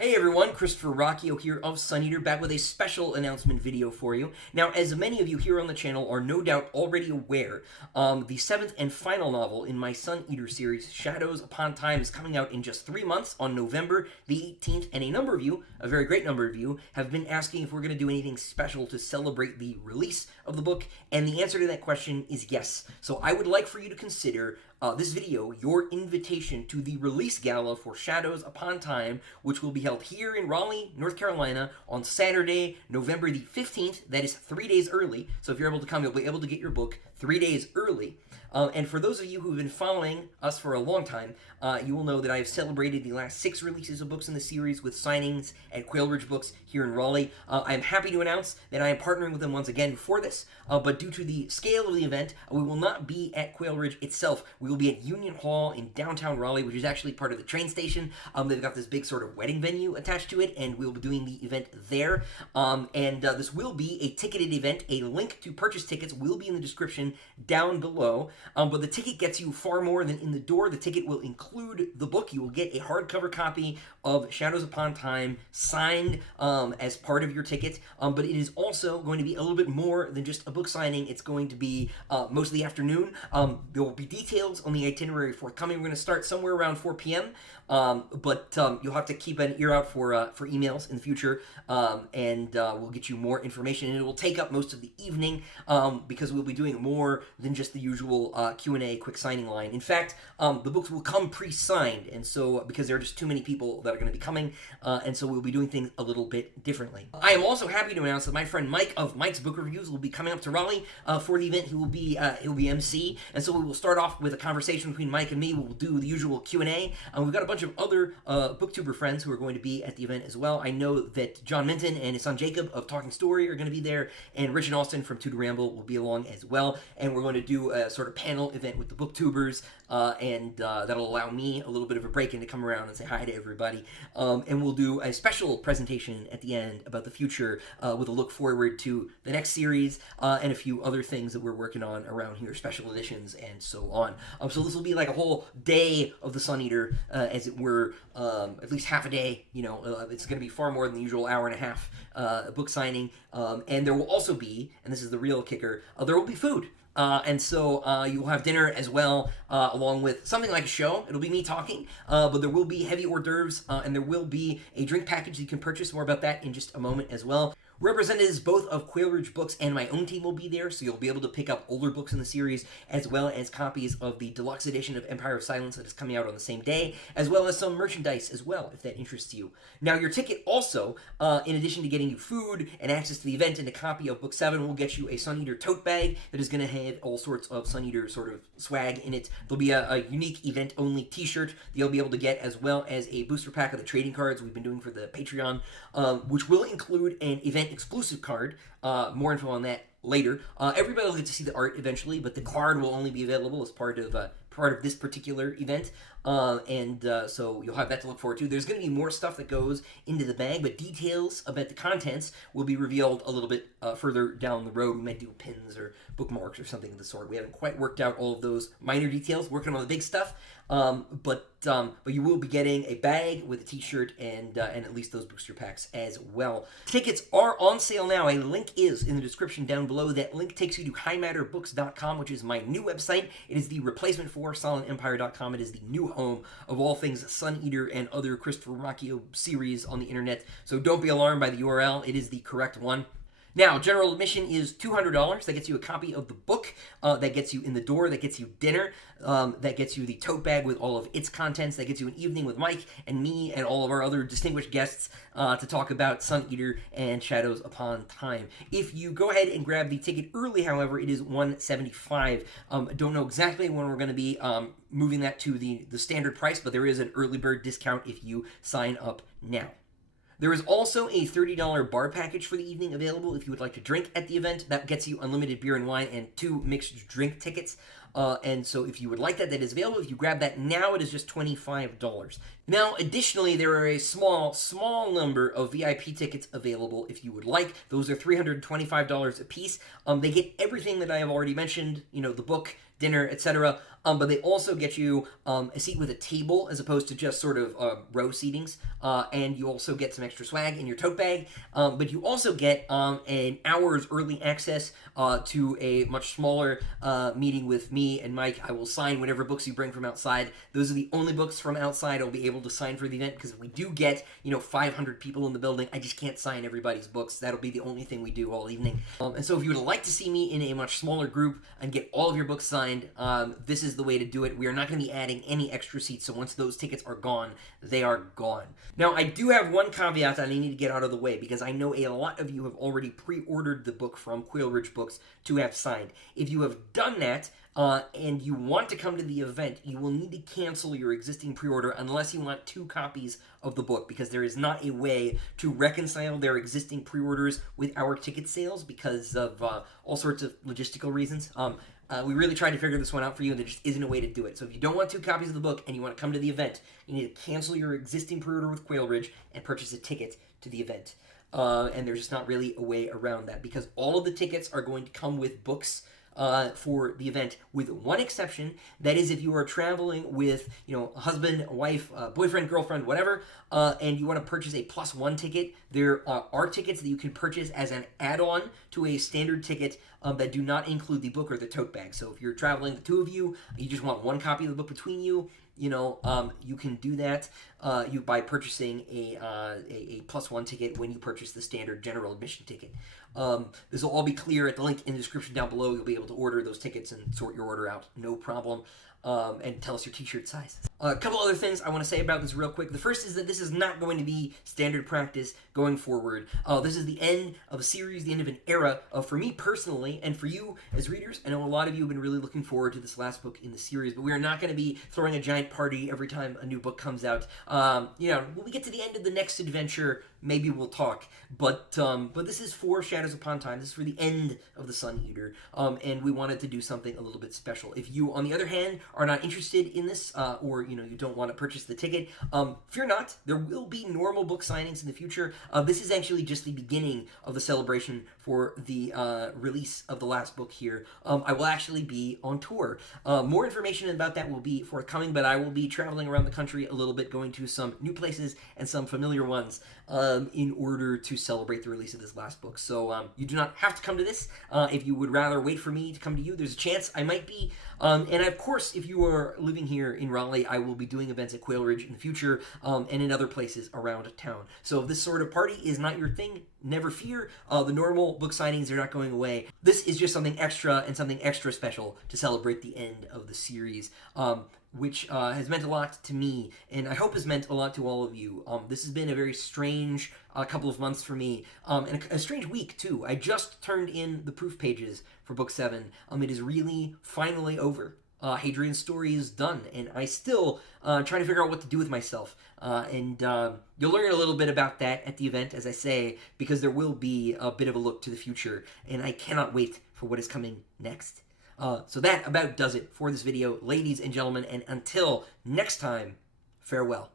Hey everyone, Christopher Ruocchio here of Sun Eater, back with a special announcement video for you. Now, as many of you here on the channel are no doubt already aware, the seventh and final novel in my Sun Eater series, Shadows Upon Time, is coming out in just 3 months on November the 18th, and a number of you, a very great number of you, have been asking if we're going to do anything special to celebrate the release of the book, and the answer to that question is yes. So I would like for you to consider this video your invitation to the release gala for Shadows Upon Time, which will be held here in Raleigh, North Carolina on Saturday, November the 15th. That is 3 days early. So if you're able to come, you'll be able to get your book 3 days early. And for those of you who've been following us for a long time, you will know that I have celebrated the last 6 releases of books in the series with signings at Quail Ridge Books here in Raleigh. I am happy to announce that I am partnering with them once again for this, but due to the scale of the event, we will not be at Quail Ridge itself. We will be at Union Hall in downtown Raleigh, which is actually part of the train station. They've got this big sort of wedding venue attached to it, and we'll be doing the event there. This will be a ticketed event. A link to purchase tickets will be in the description down below. But the ticket gets you far more than in the door. The ticket will include the book. You will get a hardcover copy of Shadows Upon Time signed as part of your ticket. But it is also going to be a little bit more than just a book signing. It's going to be most of the afternoon. There will be details on the itinerary forthcoming. We're going to start somewhere around 4 p.m. But you'll have to keep an ear out for emails in the future, and we'll get you more information. And it will take up most of the evening because we'll be doing more than just the usual Q&A quick signing line. In fact, the books will come pre-signed, and so because there are just too many people that are going to be coming, and so we'll be doing things a little bit differently. I am also happy to announce that my friend Mike of Mike's Book Reviews will be coming up to Raleigh for the event. He will be MC, and so we will start off with a conversation between Mike and me. We'll do the usual Q&A. We've got a bunch of other booktuber friends who are going to be at the event as well. I know that John Minton and his son Jacob of Talking Story are going to be there, and Rich and Austin from Tutor Ramble will be along as well, and we're going to do a sort of panel event with the booktubers, and that'll allow me a little bit of a break in to come around and say hi to everybody, and we'll do a special presentation at the end about the future with a look forward to the next series and a few other things that we're working on around here, special editions and so on. So this will be like a whole day of the Sun Eater, as it were, at least half a day. It's going to be far more than the usual hour and a half book signing, and there will also be, and this is the real kicker, there will be food. And so you will have dinner as well, along with something like a show. It'll be me talking, but there will be heavy hors d'oeuvres, and there will be a drink package that you can purchase. More about that in just a moment as well. Representatives both of Quail Ridge Books and my own team will be there, so you'll be able to pick up older books in the series, as well as copies of the deluxe edition of Empire of Silence that is coming out on the same day, as well as some merchandise as well, if that interests you. Now, your ticket also, in addition to getting you food and access to the event and a copy of Book 7, will get you a Sun Eater tote bag that is going to have all sorts of Sun Eater sort of swag in it. There'll be a unique event-only t-shirt that you'll be able to get, as well as a booster pack of the trading cards we've been doing for the Patreon, which will include an event exclusive card. More info on that later. Everybody will get to see the art eventually, but the card will only be available as part of this particular event. So you'll have that to look forward to. There's going to be more stuff that goes into the bag, but details about the contents will be revealed a little bit further down the road. We might do pins or bookmarks or something of the sort. We haven't quite worked out all of those minor details, working on the big stuff. But you will be getting a bag with a t-shirt and at least those booster packs as well. Tickets are on sale now. A link is in the description down below. That link takes you to highmatterbooks.com, which is my new website. It is the replacement for silentempire.com. It is the new home of all things Sun Eater and other Christopher Ruocchio series on the internet. So don't be alarmed by the URL. It is the correct one. Now, general admission is $200. That gets you a copy of the book. That gets you in the door. That gets you dinner. That gets you the tote bag with all of its contents. That gets you an evening with Mike and me and all of our other distinguished guests to talk about Sun Eater and Shadows Upon Time. If you go ahead and grab the ticket early, however, it is $175. Don't know exactly when we're going to be moving that to the standard price, but there is an early bird discount if you sign up now. There is also a $30 bar package for the evening available if you would like to drink at the event. That gets you unlimited beer and wine and 2 mixed drink tickets. And so if you would like that, that is available. If you grab that now, it is just $25. Now, additionally, there are a small number of VIP tickets available if you would like. Those are $325 a piece. They get everything that I have already mentioned, you know, the book, dinner, etc. But they also get you a seat with a table as opposed to just sort of row seatings. And you also get some extra swag in your tote bag. But you also get an hour's early access to a much smaller meeting with me and Mike. I will sign whatever books you bring from outside. Those are the only books from outside I'll be able to sign for the event, because if we do get, you know, 500 people in the building, I just can't sign everybody's books. That'll be the only thing we do all evening. And so if you would like to see me in a much smaller group and get all of your books signed, this is the way to do it. We are not going to be adding any extra seats, so once those tickets are gone, they are gone. Now, I do have one caveat that I need to get out of the way, because I know a lot of you have already pre-ordered the book from Quail Ridge Books to have signed. If you have done that, and you want to come to the event, you will need to cancel your existing pre-order unless you want 2 copies of the book, because there is not a way to reconcile their existing pre-orders with our ticket sales because of all sorts of logistical reasons. We really tried to figure this one out for you, and there just isn't a way to do it. So if you don't want 2 copies of the book and you want to come to the event, you need to cancel your existing pre-order with Quail Ridge and purchase a ticket to the event. And there's just not really a way around that, because all of the tickets are going to come with books for the event, with one exception. That is, if you are traveling with, you know, a husband, a wife, boyfriend, girlfriend, whatever, and you want to purchase a +1 ticket, there are tickets that you can purchase as an add-on to a standard ticket that do not include the book or the tote bag. So if you're traveling, the 2 of you, you just want 1 copy of the book between you, you know, you can do that by purchasing a +1 ticket when you purchase the standard general admission ticket. This will all be clear at the link in the description down below. You'll be able to order those tickets and sort your order out, no problem. And tell us your t-shirt size. A couple other things I want to say about this real quick. The first is that this is not going to be standard practice going forward. This is the end of a series, the end of an era, for me personally, and for you as readers. I know a lot of you have been really looking forward to this last book in the series, but we are not going to be throwing a giant party every time a new book comes out. You know, when we get to the end of the next adventure, maybe we'll talk. But this is for Shadows Upon Time. This is for the end of the Sun Eater, and we wanted to do something a little bit special. If you, on the other hand, are not interested in this, or you know, you don't want to purchase the ticket, fear not. There will be normal book signings in the future. This is actually just the beginning of the celebration for the release of the last book here. I will actually be on tour. More information about that will be forthcoming, but I will be traveling around the country a little bit, going to some new places and some familiar ones in order to celebrate the release of this last book. So you do not have to come to this. If you would rather wait for me to come to you, there's a chance I might be. And of course, if you are living here in Raleigh, I will be doing events at Quail Ridge in the future, and in other places around town. So if this sort of party is not your thing, never fear. The normal book signings are not going away. This is just something extra, and something extra special to celebrate the end of the series, which has meant a lot to me, and I hope has meant a lot to all of you. This has been a very strange couple of months for me, and a strange week too. I just turned in the proof pages for book 7. It is really finally over. Hadrian's story is done, and I still trying to figure out what to do with myself. And you'll learn a little bit about that at the event, as I say, because there will be a bit of a look to the future, and I cannot wait for what is coming next. So that about does it for this video, ladies and gentlemen, and until next time, farewell.